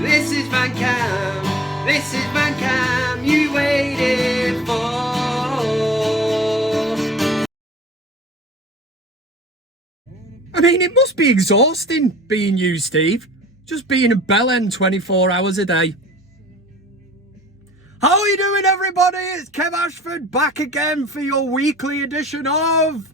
This is VanCam. This is VanCam you waited for. I mean, it must be exhausting being you, Steve. Just being a bellend 24 hours a day. How are you doing, everybody? It's Kev Ashford back again for your weekly edition of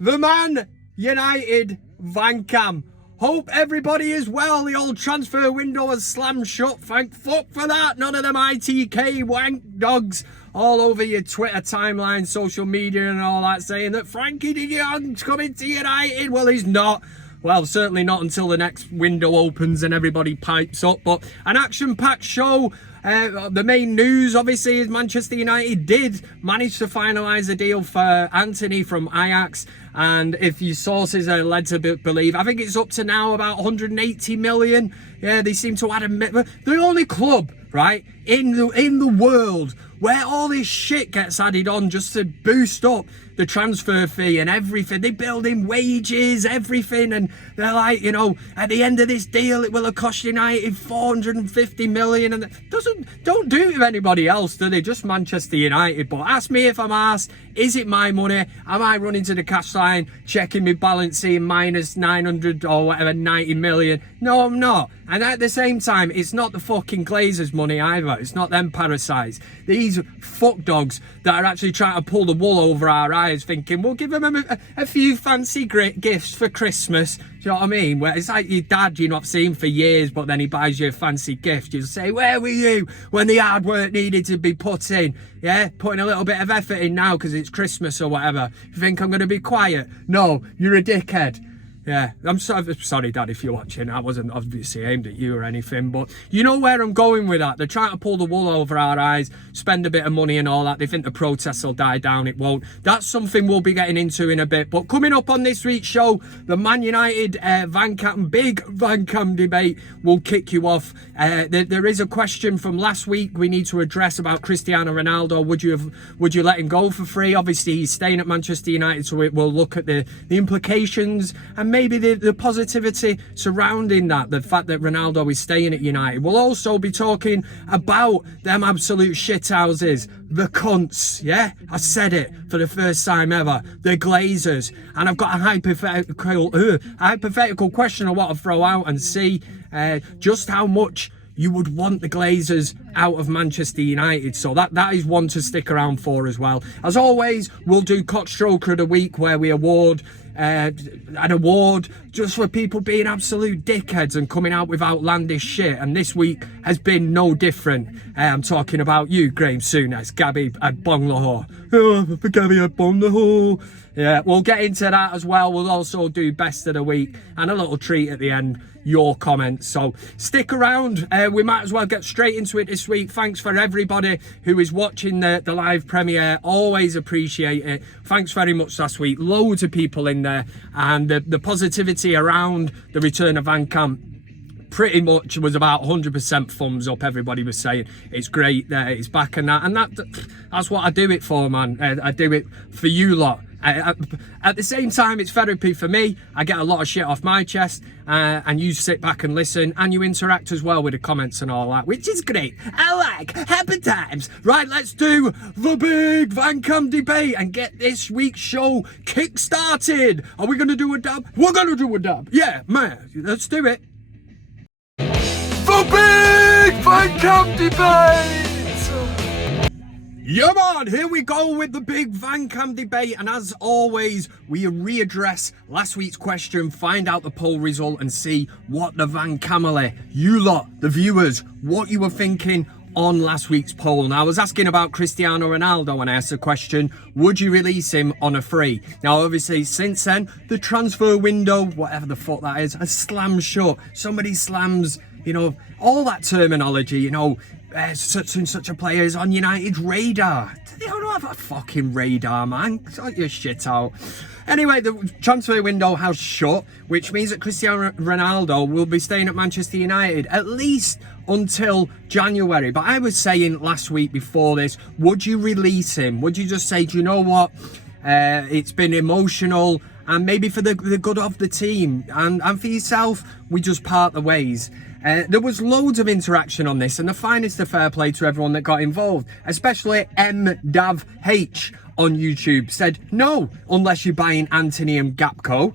the ManUtd VanCam. Hope everybody is well. The old transfer window has slammed shut. Thank fuck for that. None of them ITK wank dogs all over your Twitter timeline, social media and all that saying that Frankie de Jong's coming to United. Well, he's not. Well, certainly not until the next window opens and everybody pipes up. But an action-packed show. The main news, obviously, is Manchester United did manage to finalise a deal for Anthony from Ajax. And if your sources are led to believe, I think it's up to now about 180 million. Yeah, they seem to add the only club, right, in the world where all this shit gets added on just to boost up the transfer fee and everything. They build in wages, everything, and they're like, you know, at the end of this deal, it will have cost United 450 million, and don't do it with anybody else, do they? Just Manchester United. But ask me if I'm asked, is it my money? Am I running to the cash line, checking my balance, seeing minus 900 or whatever, 90 million? No, I'm not. And at the same time, it's not the fucking Glazers money either. It's not them parasites. These fuck dogs that are actually trying to pull the wool over our eyes, thinking we'll give them a few fancy great gifts for Christmas. Do you know what I mean? Where it's like your dad you've not seen for years, but then he buys you a fancy gift. You say, where were you when the hard work needed to be put in? Yeah, putting a little bit of effort in now because it's Christmas or whatever. You think I'm going to be quiet? No, you're a dickhead. Yeah, I'm sorry, Dad, if you're watching. I wasn't obviously aimed at you or anything, but you know where I'm going with that. They're trying to pull the wool over our eyes, spend a bit of money and all that. They think the protests will die down. It won't. That's something we'll be getting into in a bit. But coming up on this week's show, the ManUtd VanCam BIG VanCam Debate will kick you off. There is a question from last week we need to address about Cristiano Ronaldo. Would you let him go for free? Obviously, he's staying at Manchester United, so we'll look at the implications and maybe the positivity surrounding that, the fact that Ronaldo is staying at United. We'll also be talking about them absolute shithouses, the cunts, yeah? I said it for the first time ever, the Glazers. And I've got a hypothetical question I want to throw out and see just how much you would want the Glazers out of Manchester United. So that is one to stick around for as well. As always, we'll do CockStroker of the Week, where we award an award just for people being absolute dickheads and coming out with outlandish shit. And this week has been no different. I'm talking about you, Graham Souness, Gabby at Bong Lahore. Oh, Gabby at Bong Lahore. Yeah, we'll get into that as well. We'll also do best of the week and a little treat at the end, your comments. So stick around. We might as well get straight into it this week. Thanks for everybody who is watching the live premiere. Always appreciate it. Thanks very much last week. Loads of people in there, and the positivity around the return of VanCam pretty much was about 100% thumbs up. Everybody was saying it's great that it's back, and that's what I do it for, man. I do it for you lot. At the same time, it's therapy for me. I get a lot of shit off my chest, and you sit back and listen, and you interact as well with the comments and all that, which is great. I like happy times. Right, let's do the big VanCam debate and get this week's show kick-started. Are we going to do a dub? We're going to do a dub. Yeah, man, let's do it. The big VanCam debate. Yeah, man, here we go with the big VanCam debate, and as always, we readdress last week's question, find out the poll result, and see what the VanCamily, you lot, the viewers, what you were thinking on last week's poll. Now, I was asking about Cristiano Ronaldo when I asked the question, would you release him on a free? Now, obviously, since then, the transfer window, whatever the fuck that is, has slammed shut. Somebody slams, you know, all that terminology, you know, such and such a player is on United's radar. They don't have a fucking radar, man. Sort your shit out. Anyway, the transfer window has shut, which means that Cristiano Ronaldo will be staying at Manchester United at least until January. But I was saying last week before this, would you release him? Would you just say, do you know what? It's been emotional, and maybe for the good of the team and for yourself, we just part the ways. There was loads of interaction on this, and the finest of fair play to everyone that got involved, especially MDAV H on YouTube said no, unless you're buying Anthony and Gapco,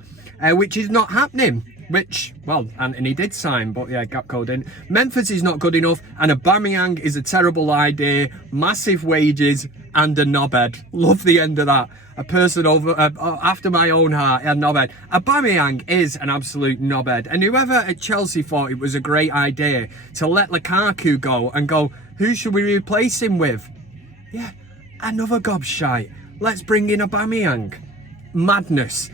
which is not happening. Which, well, Anthony did sign, but yeah, Gapco didn't. Memphis is not good enough, and Aubameyang is a terrible idea. Massive wages and a knobhead. Love the end of that. A person over after my own heart, a knobhead. Aubameyang is an absolute knobhead, and whoever at Chelsea thought it was a great idea to let Lukaku go and go, who should we replace him with? Yeah, another gobshite. Let's bring in Aubameyang. Madness.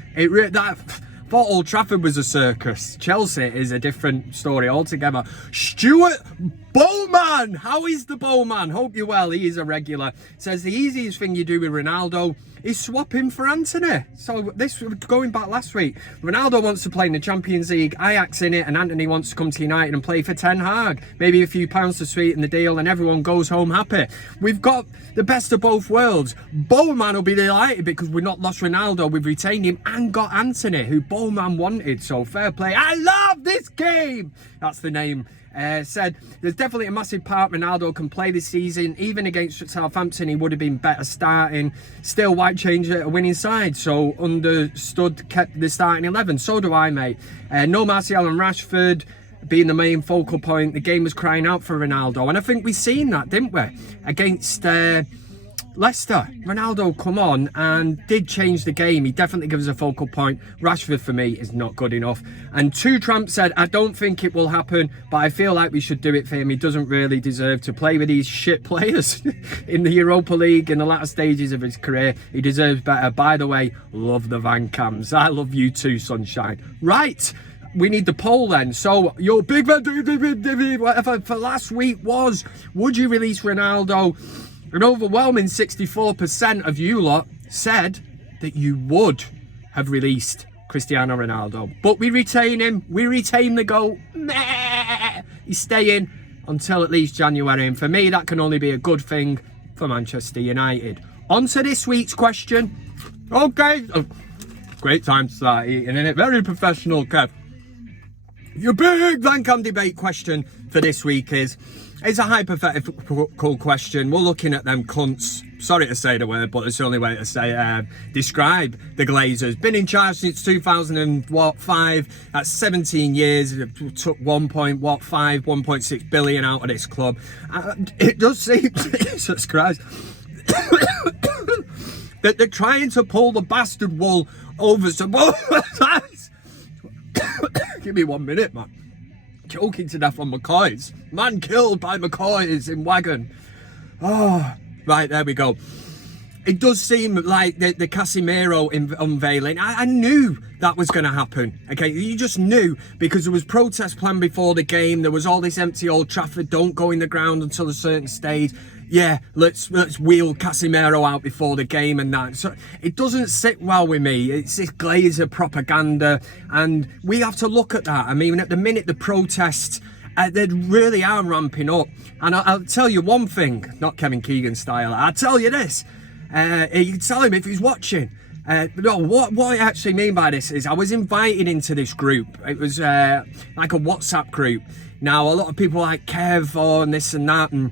Thought Old Trafford was a circus. Chelsea is a different story altogether. Stuart Bowman! How is the Bowman? Hope you're well. He is a regular. Says the easiest thing you do with Ronaldo is swap him for Anthony. So this, going back last week, Ronaldo wants to play in the Champions League, Ajax in it, and Anthony wants to come to United and play for Ten Hag. Maybe a few pounds to sweeten the deal, and everyone goes home happy. We've got the best of both worlds. Bowman will be delighted because we've not lost Ronaldo, we've retained him and got Anthony, who Bowman wanted. So fair play. I love this game. That's the name. Said there's definitely a massive part Ronaldo can play this season. Even against Southampton he would have been better starting. Still, white change a winning side, so understood kept the starting 11. So do I, mate. No Martial and Rashford being the main focal point. The game was crying out for Ronaldo, and I think we've seen that, didn't we, against Leicester. Ronaldo come on and did change the game. He definitely gives a focal point. Rashford for me is not good enough. And Two Tramp said, I don't think it will happen, but I feel like we should do it for him. He doesn't really deserve to play with these shit players in the Europa League in the latter stages of his career. He deserves better. By the way, love the Van Cams. I love you too, sunshine. Right, we need the poll then. So your big whatever for last week was, would you release Ronaldo? An overwhelming 64% of you lot said that you would have released Cristiano Ronaldo. But we retain him. We retain the GOAT. He's staying until at least January. And for me, that can only be a good thing for Manchester United. On to this week's question. Okay. Oh, great time to start eating, isn't it? Very professional, Kev. Your big VanCam debate question for this week is, it's a hypothetical question. We're looking at them cunts. Sorry to say the word, but it's the only way to say describe the Glazers. Been in charge since 2005. That's 17 years. It took 1.6 billion out of this club. It does seem, Jesus Christ, that they're trying to pull the bastard wool over some eyes. Give me 1 minute, man. Choking to death on McCoys. Man killed by McCoys in wagon. Oh, right, there we go. It does seem like the Casemiro unveiling. I knew that was going to happen. Okay, you just knew, because there was protest planned before the game. There was all this empty Old Trafford. Don't go in the ground until a certain stage. Yeah, let's wheel Casemiro out before the game and that. So it doesn't sit well with me. It's this Glazer propaganda, and we have to look at that. I mean, at the minute the protests, they really are ramping up. And I'll tell you one thing, not Kevin Keegan style. I'll tell you this. You can tell him if he's watching. No, what I actually mean by this is I was invited into this group. It was like a WhatsApp group. Now, a lot of people like Kev on this and that, and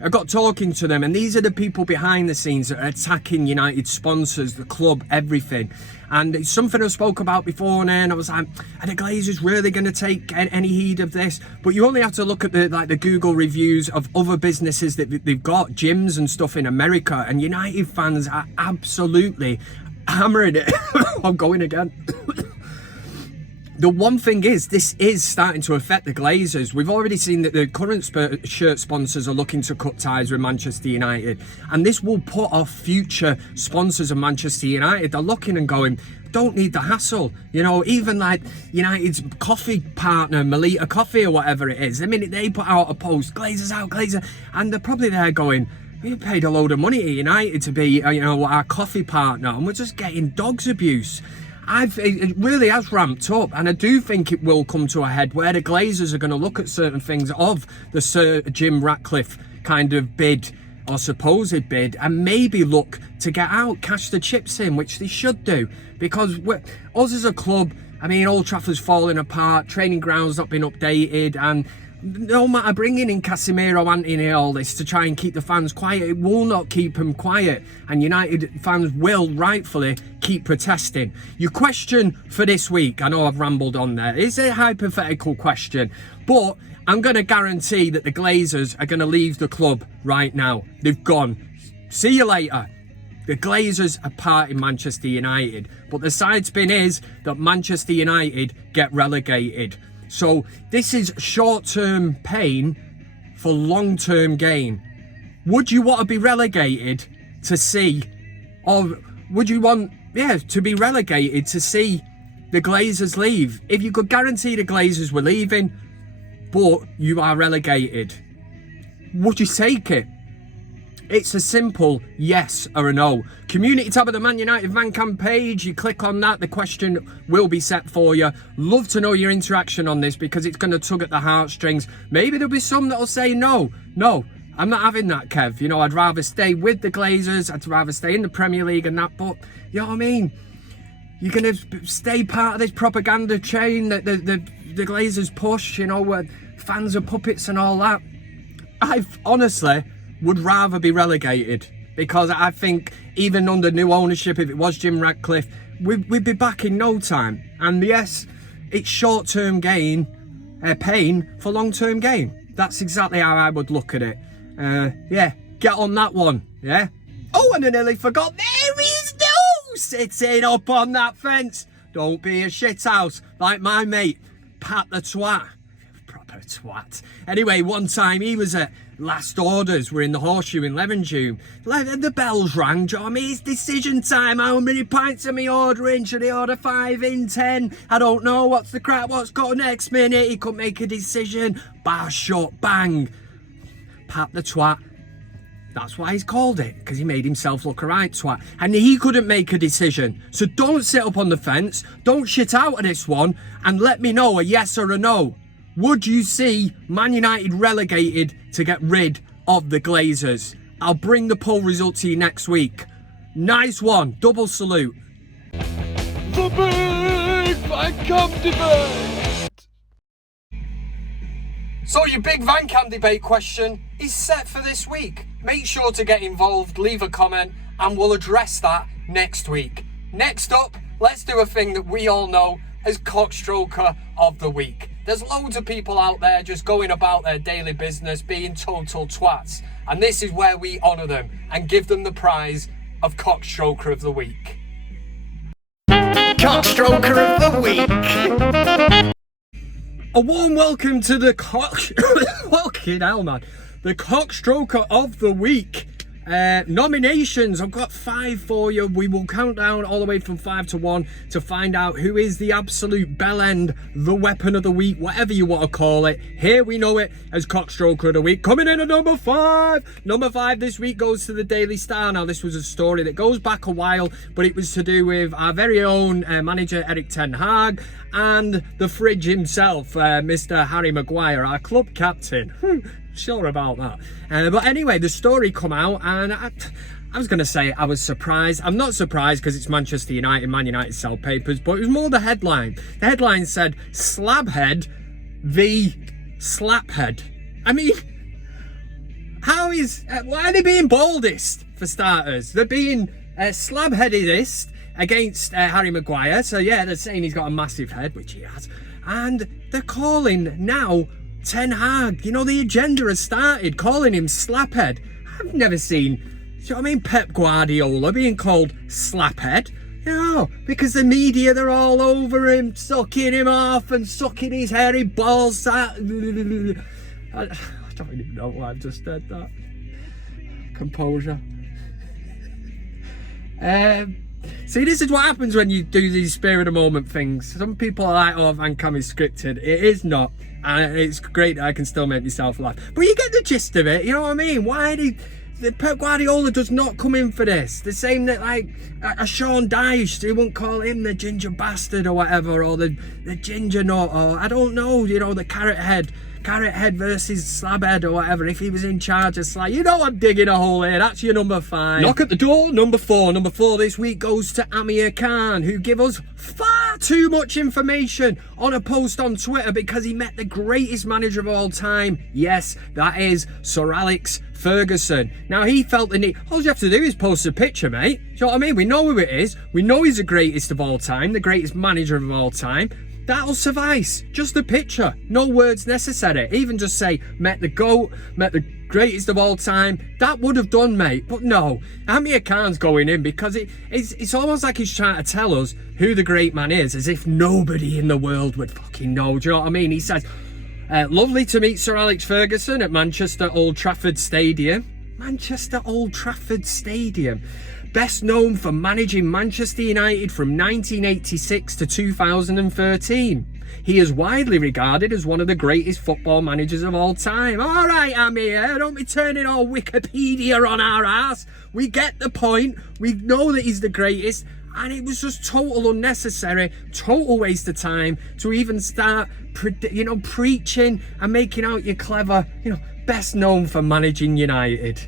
I got talking to them, and these are the people behind the scenes that are attacking United sponsors, the club, everything. And it's something I spoke about before, and I was like, are the Glazers really going to take any heed of this? But you only have to look at the Google reviews of other businesses that they've got, gyms and stuff in America, and United fans are absolutely hammering it. I'm going again. The one thing is, this is starting to affect the Glazers. We've already seen that the current shirt sponsors are looking to cut ties with Manchester United, and this will put off future sponsors of Manchester United. They're looking and going, don't need the hassle. You know, even like United's coffee partner, Melita Coffee or whatever it is, the minute they put out a post, Glazers out, Glazer, and they're probably there going, we paid a load of money to United to be, you know, our coffee partner, and we're just getting dogs abuse. It really has ramped up, and I do think it will come to a head where the Glazers are going to look at certain things of the Sir Jim Ratcliffe kind of bid or supposed bid, and maybe look to get out, cash the chips in, which they should do, because us as a club, I mean, Old Trafford's falling apart, training ground's not been updated, and no matter bringing in Casemiro, Antony, all this to try and keep the fans quiet, it will not keep them quiet, and United fans will rightfully keep protesting. Your question for this week, I know I've rambled on there, it's a hypothetical question, but I'm going to guarantee that the Glazers are going to leave the club right now. They've gone. See you later. The Glazers are part in Manchester United, but the side spin is that Manchester United get relegated. So this is short-term pain for long-term gain. Would you want to be relegated to see, or would you want, to be relegated to see the Glazers leave? If you could guarantee the Glazers were leaving, but you are relegated, would you take it? It's a simple yes or a no. Community tab of the ManUtd VanCam page. You click on that, the question will be set for you. Love to know your interaction on this because it's going to tug at the heartstrings. Maybe there'll be some that'll say no, I'm not having that, Kev. You know, I'd rather stay with the Glazers. I'd rather stay in the Premier League and that. But you know what I mean? You're going to stay part of this propaganda chain that the Glazers push, you know, where fans are puppets and all that. I honestly would rather be relegated, because I think even under new ownership, if it was Jim Ratcliffe, we'd be back in no time. And yes, it's short-term gain, pain for long-term gain. That's exactly how I would look at it. Yeah, get on that one, yeah? Oh, and I nearly forgot, there is no sitting up on that fence. Don't be a shithouse like my mate, Pat the Twat. Proper twat. Anyway, one time he was at last orders, we're in the Horseshoe in Levenshulme. The bells rang, do you know what I mean? It's decision time. How many pints am I ordering? Should I order 5 in 10? I don't know. What's the crap? What's got next minute? He couldn't make a decision. Bar shut, bang. Pat the Twat. That's why he's called it, because he made himself look a right twat. And he couldn't make a decision. So don't sit up on the fence. Don't shit out of this one. And let me know a yes or a no. Would you see Man United relegated to get rid of the Glazers? I'll bring the poll result to you next week. Nice one. Double salute. The BIG VanCam Debate! So your Big VanCam Debate question is set for this week. Make sure to get involved, leave a comment, and we'll address that next week. Next up, let's do a thing that we all know as CockStroker of the Week. There's loads of people out there just going about their daily business being total twats. And this is where we honour them and give them the prize of CockStroker of the Week. CockStroker of the Week. A warm welcome to the fucking hell, man. The CockStroker of the Week. Nominations, I've got 5 for you. We will count down all the way from 5 to 1 to find out who is the absolute bell end, the weapon of the week, whatever you want to call it. Here we know it as CockStroker of the Week. Coming in at number 5. Number 5 this week goes to the Daily Star. Now, this was a story that goes back a while, but it was to do with our very own manager, Eric Ten Hag, and the fridge himself, Mr. Harry Maguire, our club captain. Sure about that. But anyway, the story come out, and I was going to say I was surprised. I'm not surprised because it's Manchester United. Man United sell papers, but it was more the headline. The headline said, Slabhead v Slaphead. I mean, how is... why are they being boldest, for starters? They're being slabheadedest against Harry Maguire. So yeah, they're saying he's got a massive head, which he has. And they're calling now Ten Hag, you know, the agenda has started, calling him Slaphead. I've never seen, do you know what I mean, Pep Guardiola being called Slaphead. You know, because the media, they're all over him, sucking him off and sucking his hairy balls out. I don't even know why I've just said that. Composure. See, this is what happens when you do these spare of the moment things. Some people are like, oh, VanCam is scripted. It is not. And it's great that I can still make myself laugh. But you get the gist of it, you know what I mean? Why did Pep Guardiola does not come in for this? The same that, like, a Sean Dyche, they won't call him the ginger bastard or whatever, or the ginger nut, or I don't know, you know, the carrot Carrot Head versus Slabhead or whatever, if he was in charge of Slag. You know I'm digging a hole here. That's your number 5. Knock at the door, number 4. Number 4 this week goes to Amir Khan, who give us far too much information on a post on Twitter because he met the greatest manager of all time. Yes, that is Sir Alex Ferguson. Now, he felt the need. All you have to do is post a picture, mate. Do you know what I mean? We know who it is. We know he's the greatest of all time, the greatest manager of all time. That'll suffice. Just a picture. No words necessary. Even just say, met the GOAT, met the greatest of all time. That would have done, mate. But no, Amir Khan's going in because it's almost like he's trying to tell us who the great man is, as if nobody in the world would fucking know. Do you know what I mean? He says, lovely to meet Sir Alex Ferguson at Manchester Old Trafford Stadium. Manchester Old Trafford Stadium. Best known for managing Manchester United from 1986 to 2013. He is widely regarded as one of the greatest football managers of all time. All right, Amir, don't be turning all Wikipedia on our ass. We get the point. We know that he's the greatest. And it was just total unnecessary, total waste of time to even start, preaching and making out you're clever. Best known for managing United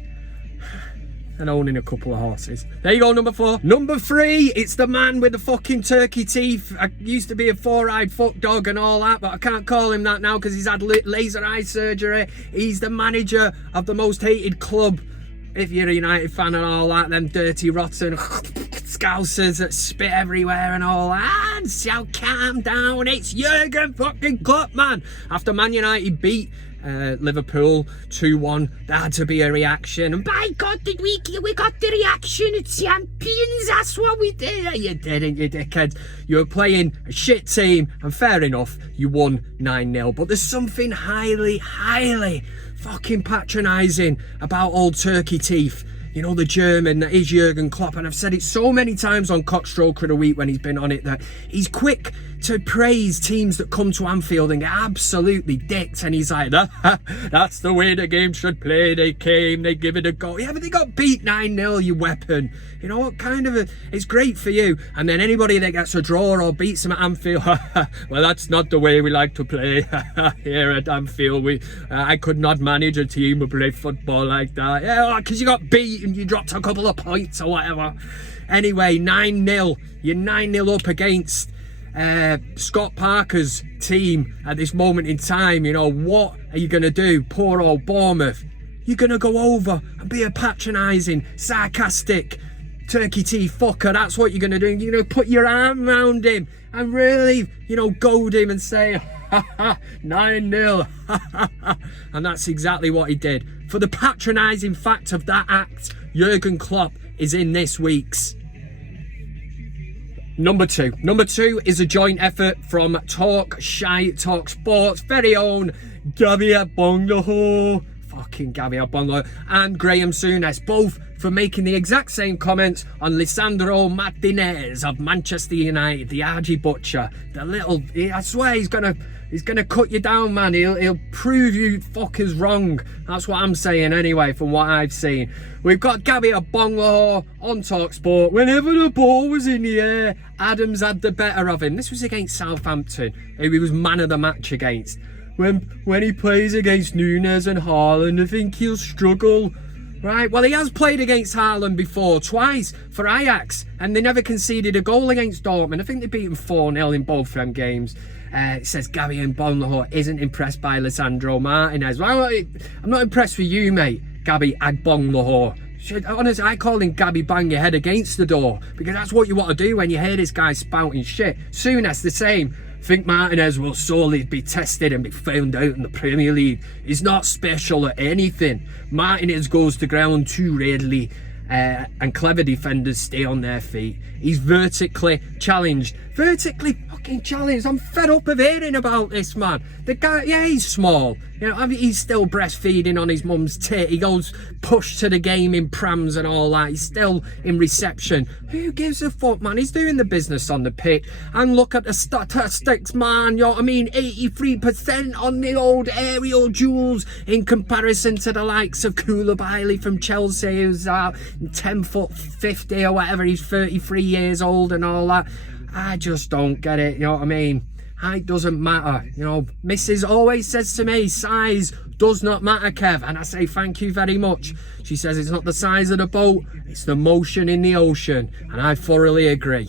and owning a couple of horses. There you go, number 4. Number 3, it's the man with the fucking turkey teeth. I used to be a 4-eyed fuck dog and all that, but I can't call him that now because he's had laser eye surgery. He's the manager of the most hated club. If you're a United fan and all that, them dirty, rotten scousers that spit everywhere and all that. So calm down, it's Jurgen fucking Klopp, man. After Man United beat Liverpool 2-1, there had to be a reaction, and by God did we got the reaction. It's champions, that's what we did. You didn't, you dickhead. You were playing a shit team, and fair enough, you won 9-0, but there's something highly fucking patronising about old turkey teeth. The German that is Jurgen Klopp, and I've said it so many times on CockStroker of the Week when he's been on it, that he's quick to praise teams that come to Anfield and get absolutely dicked, and he's like, that's the way the game should play. They came, they give it a go. Yeah, but they got beat 9-0, you weapon. You know what kind of it's great for you. And then anybody that gets a draw or beats them at Anfield, well, that's not the way we like to play here at Anfield. I could not manage a team who play football like that. Yeah, because you got beat and you dropped a couple of points or whatever. Anyway, 9-0. You're 9-0 up against Scott Parker's team at this moment in time. What are you going to do? Poor old Bournemouth. You're going to go over and be a patronising, sarcastic, turkey teeth fucker. That's what you're going to do. You're going to put your arm around him and really, goad him and say, 9-0. And that's exactly what he did. For the patronising fact of that act, Jurgen Klopp is in this week's Number 2. Number 2 is a joint effort from Talk Sports' very own Gabby Agbonlahor, fucking Gabby Agbonlahor, and Graham Souness, both for making the exact same comments on Lisandro Martinez of Manchester United, the Argy Butcher. I swear he's gonna cut you down, man. He'll prove you fuckers wrong. That's what I'm saying anyway, from what I've seen. We've got Gabby Agbonlahor on TalkSport. Whenever the ball was in the air, Adams had the better of him. This was against Southampton, who he was man of the match against. When he plays against Núñez and Haaland, I think he'll struggle. Right, well, he has played against Haaland before, twice for Ajax, and they never conceded a goal against Dortmund. I think they beat him 4-0 in both them games. It says Gabby Agbonlahor isn't impressed by Lisandro Martinez. Well, I'm not impressed with you, mate, Gabby Agbonlahor. Honestly, I call him Gabby Bang Your Head Against the Door, because that's what you want to do when you hear this guy spouting shit. Souness the same. Think Martinez will sorely be tested and be found out in the Premier League. He's not special at anything. Martinez goes to ground too readily, and clever defenders stay on their feet. He's vertically challenged. Vertically fucking challenged. I'm fed up of hearing about this, man. The guy, yeah, he's small. He's still breastfeeding on his mum's tit. He goes pushed to the game in prams and all that. He's still in reception. Who gives a fuck, man? He's doing the business on the pitch. And look at the statistics, man. You know what I mean? 83% on the old aerial duels in comparison to the likes of Koulibaly from Chelsea, who's 10'50" or whatever. He's 33 years old and all that. I just don't get it. You know what I mean? Height doesn't matter. You know, Mrs. always says to me, size does not matter, Kev. And I say, thank you very much. She says it's not the size of the boat, it's the motion in the ocean. And I thoroughly agree.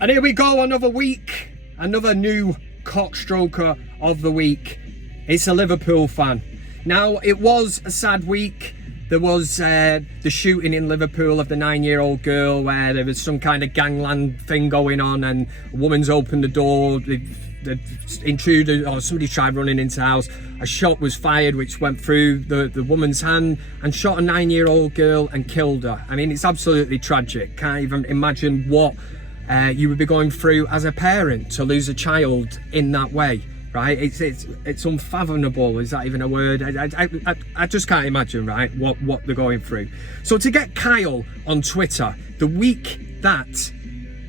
And here we go, another week. Another new CockStroker of the week. It's a Liverpool fan. Now, it was a sad week. There was the shooting in Liverpool of the 9-year-old girl where there was some kind of gangland thing going on and a woman's opened the door, the intruder or somebody tried running into the house. A shot was fired which went through the woman's hand and shot a 9-year-old girl and killed her. I mean, it's absolutely tragic. Can't even imagine what you would be going through as a parent to lose a child in that way. Right, it's unfathomable. Is that even a word? I just can't imagine, right, what they're going through. So to get Kyle on Twitter the week that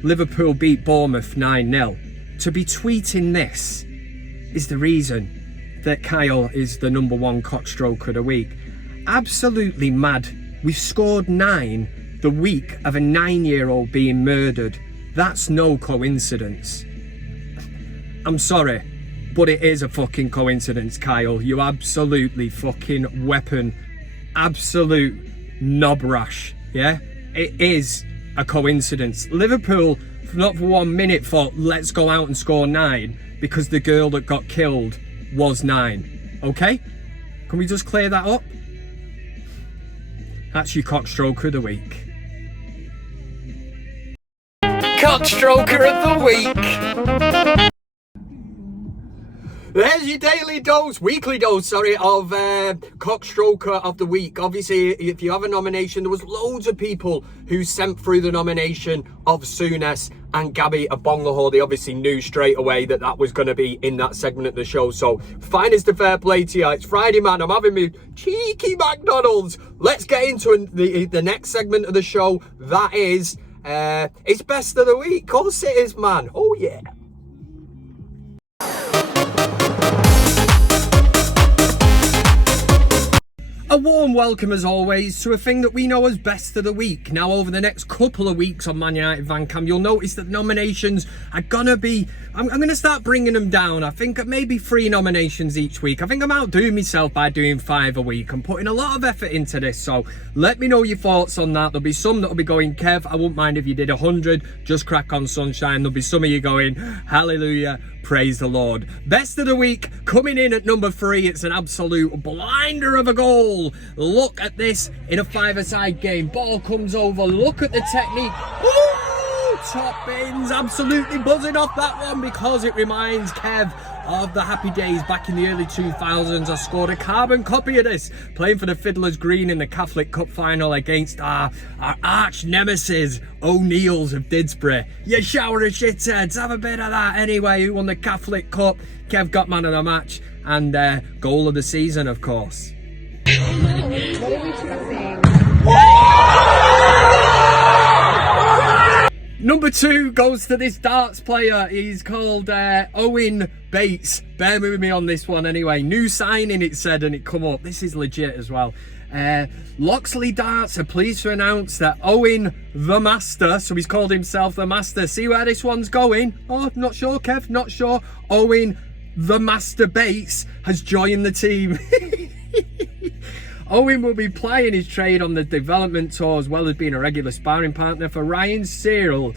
Liverpool beat Bournemouth 9-0, to be tweeting this is the reason that Kyle is the #1 CockStroker of the week. Absolutely mad. We've scored 9 the week of a 9-year-old being murdered. That's no coincidence. I'm sorry, but it is a fucking coincidence, Kyle. You absolutely fucking weapon. Absolute knob rash, yeah? It is a coincidence. Liverpool, not for 1 minute, thought, let's go out and score 9 because the girl that got killed was 9. Okay? Can we just clear that up? That's your CockStroker of the week. CockStroker of the week! There's your daily dose, weekly dose, sorry, of CockStroker of the week. Obviously, if you have a nomination, there was loads of people who sent through the nomination of Souness and Gabby Abonglaho. They obviously knew straight away that that was going to be in that segment of the show. So, finest of fair play to you. It's Friday, man. I'm having me cheeky McDonald's. Let's get into the next segment of the show. That is, it's best of the week. Of course it is, man. Oh, yeah. A warm welcome as always to a thing that we know as best of the week. Now over the next couple of weeks on ManUtd VanCam, you'll notice that nominations are gonna be, I'm gonna start bringing them down. I think maybe 3 nominations each week. I think I'm outdoing myself by doing 5 a week. I'm putting a lot of effort into this, so let me know your thoughts on that. There'll be some that'll be going, Kev, I wouldn't mind if you did 100, just crack on sunshine. There'll be some of you going, hallelujah, praise the Lord. Best of the week coming in at number 3. It's an absolute blinder of a goal. Look at this in a 5-a-side game. Ball comes over. Look at the technique. Ooh, top bins. Absolutely buzzing off that one because it reminds Kev of the happy days back in the early 2000s. I scored a carbon copy of this playing for the Fiddlers Green in the Catholic Cup final against our arch nemesis O'Neills of Didsbury. You shower of shitheads, have a bit of that. Anyway, who won the Catholic Cup? Kev got man of the match and goal of the season, of course. What are we choosing? Number 2 goes to this darts player. He's called Owen Bates. Bear with me on this one anyway. New signing, it said, and it come up. This is legit as well. Loxley Darts are pleased to announce that Owen the Master, so he's called himself the Master. See where this one's going? Oh, not sure, Kev, not sure. Owen the Master Bates has joined the team. Owen will be plying his trade on the development tour as well as being a regular sparring partner for Ryan Searle.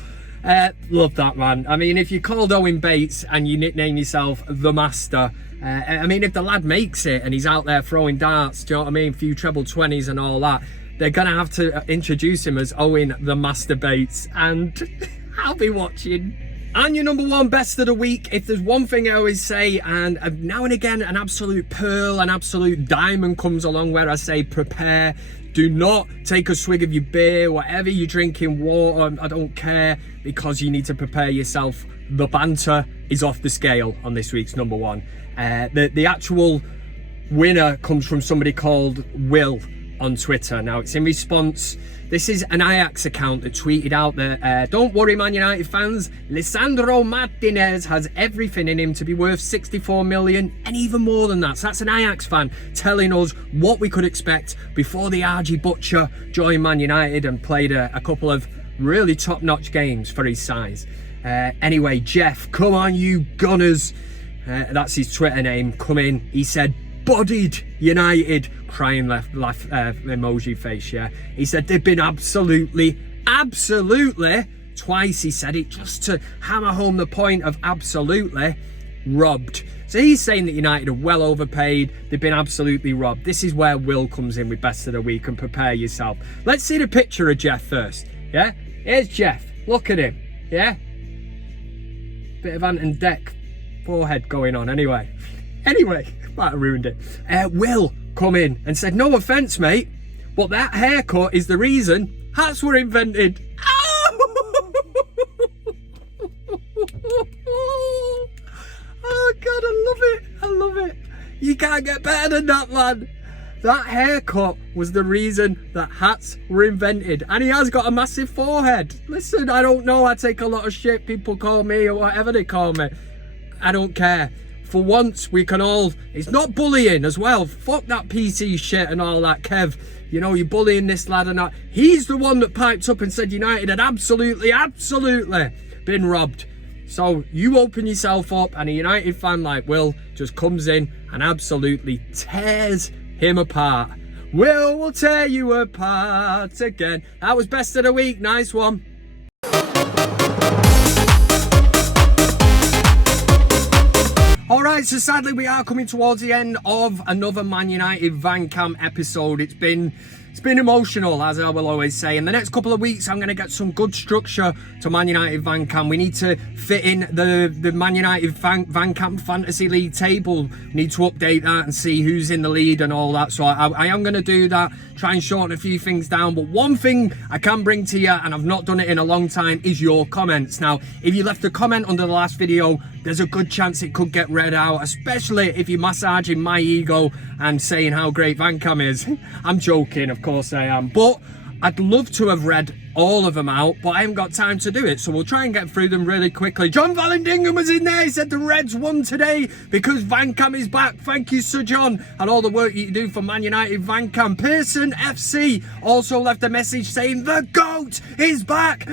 Love that, man. I mean, if you're called Owen Bates and you nickname yourself the Master, I mean, if the lad makes it and he's out there throwing darts, do you know what I mean? A few treble 20s and all that, they're going to have to introduce him as Owen the Master Bates, and I'll be watching. And your #1 best of the week, if there's one thing I always say, and now and again an absolute pearl, an absolute diamond comes along where I say prepare. Do not take a swig of your beer, whatever you're drinking, water, I don't care, because you need to prepare yourself. The banter is off the scale on this week's #1. The actual winner comes from somebody called Will on Twitter. Now it's in response, this is an Ajax account that tweeted out that don't worry Man United fans, Lisandro Martinez has everything in him to be worth 64 million and even more than that. So that's an Ajax fan telling us what we could expect before the RG Butcher joined Man United and played a couple of really top-notch games for his size. Anyway, Jeff, come on you Gunners. That's his Twitter name. Come in. He said, bodied United. Crying laugh emoji face, yeah. He said they've been absolutely, twice he said it just to hammer home the point of absolutely robbed. So he's saying that United are well overpaid. They've been absolutely robbed. This is where Will comes in with best of the week, and prepare yourself. Let's see the picture of Jeff first, yeah? Here's Jeff. Look at him, yeah? Bit of Ant and Dec forehead going on anyway. Might have ruined it. Will come in and said, no offence, mate, but that haircut is the reason hats were invented. Oh God, I love it. You can't get better than that, man. That haircut was the reason that hats were invented. And he has got a massive forehead. Listen, I don't know, I take a lot of shit people call me or whatever they call me. I don't care. For once, we can all... It's not bullying as well. Fuck that PC shit and all that, Kev. You know, you're bullying this lad and that. He's the one that piped up and said United had absolutely been robbed. So you open yourself up, and a United fan like Will just comes in and absolutely tears him apart. Will tear you apart again. That was best of the week. Nice one. Alright, so sadly we are coming towards the end of another Man United VanCam episode. It's been emotional, as I will always say. In the next couple of weeks, I'm going to get some good structure to Man United VanCam. We need to fit in the Man United VanCam Fantasy League table. We need to update that and see who's in the lead and all that. So I am going to do that, try and shorten a few things down. But one thing I can bring to you, and I've not done it in a long time, is your comments. Now, if you left a comment under the last video, there's a good chance it could get read out, especially if you're massaging my ego and saying how great VanCam is. I'm joking, of course I am, but I'd love to have read all of them out, but I haven't got time to do it, so we'll try and get through them really quickly. John Vallandigham was in there. He said the Reds won today because VanCam is back. Thank you, Sir John, and all the work you do for Man United VanCam. Pearson FC also left a message saying the GOAT is back.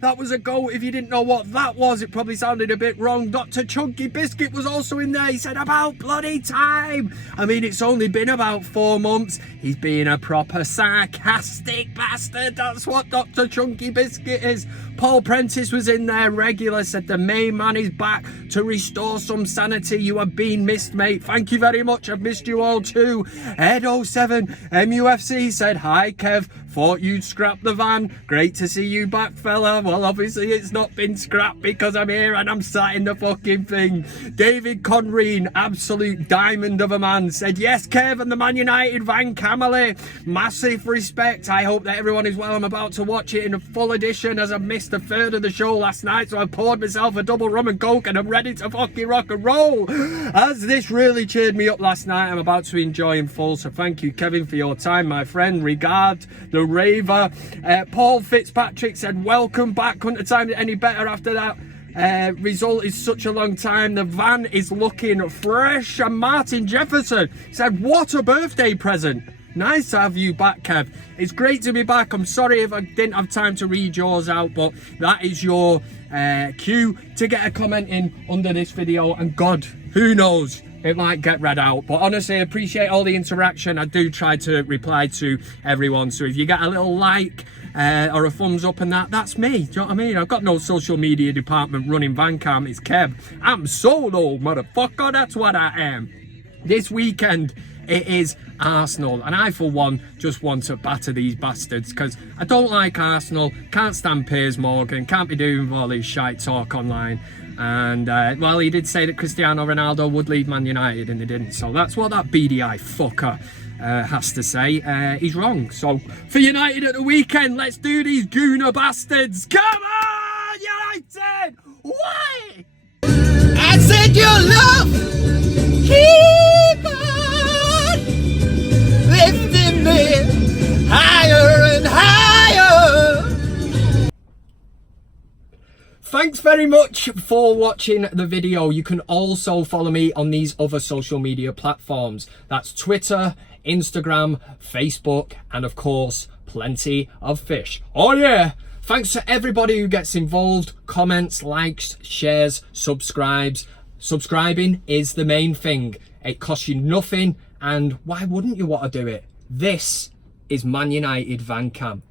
That was a goat. If you didn't know what that was, it probably sounded a bit wrong. Dr. Chunky Biscuit was also in there. He said, about bloody time. I mean, it's only been about 4 months. He's being a proper sarcastic bastard. That's what Dr. Chunky Biscuit is. Paul Prentice was in there. Regular said the main man is back to restore some sanity. You have been missed, mate. Thank you very much. I've missed you all too. Ed07 MUFC said, hi, Kev. Thought you'd scrap the van. Great to see you back, fella. Well, obviously it's not been scrapped because I'm here and I'm sat in the fucking thing. David Conreen, absolute diamond of a man, said, yes, Kev, and the Man United VanCamily. Massive respect. I hope that everyone is well. I'm about to watch it in a full edition as I missed a third of the show last night, so I poured myself a double rum and coke and I'm ready to fucking rock and roll. As this really cheered me up last night, I'm about to enjoy in full, so thank you, Kevin, for your time, my friend. Regard, the Raver. Paul Fitzpatrick said, welcome back. Couldn't have timed it any better after that result is such a long time. The van is looking fresh. And Martin Jefferson said, what a birthday present. Nice to have you back, Kev. It's great to be back. I'm sorry if I didn't have time to read yours out, but that is your cue to get a comment in under this video, and God, who knows, it might get read out. But honestly, I appreciate all the interaction. I do try to reply to everyone, so if you get a little like or a thumbs up and that's me. Do you know what I mean? I've got no social media department running VanCam. It's Kev. I'm solo, motherfucker. That's what I am. This weekend it is Arsenal, and I for one just want to batter these bastards because I don't like Arsenal, can't stand Piers Morgan, can't be doing all this shite talk online. And well, he did say that Cristiano Ronaldo would leave Man United and they didn't, so that's what that BDI fucker has to say. He's wrong. So for United at the weekend, let's do these gooner bastards. Come on, United! Why? I said your love, keep on lifting me higher and higher. Thanks very much for watching the video. You can also follow me on these other social media platforms. That's Twitter, Instagram, Facebook, and of course, plenty of fish. Oh yeah, Thanks to everybody who gets involved, comments, likes, shares, subscribes. Subscribing is the main thing. It costs you nothing, and why wouldn't you want to do it? This is ManUtd VanCam.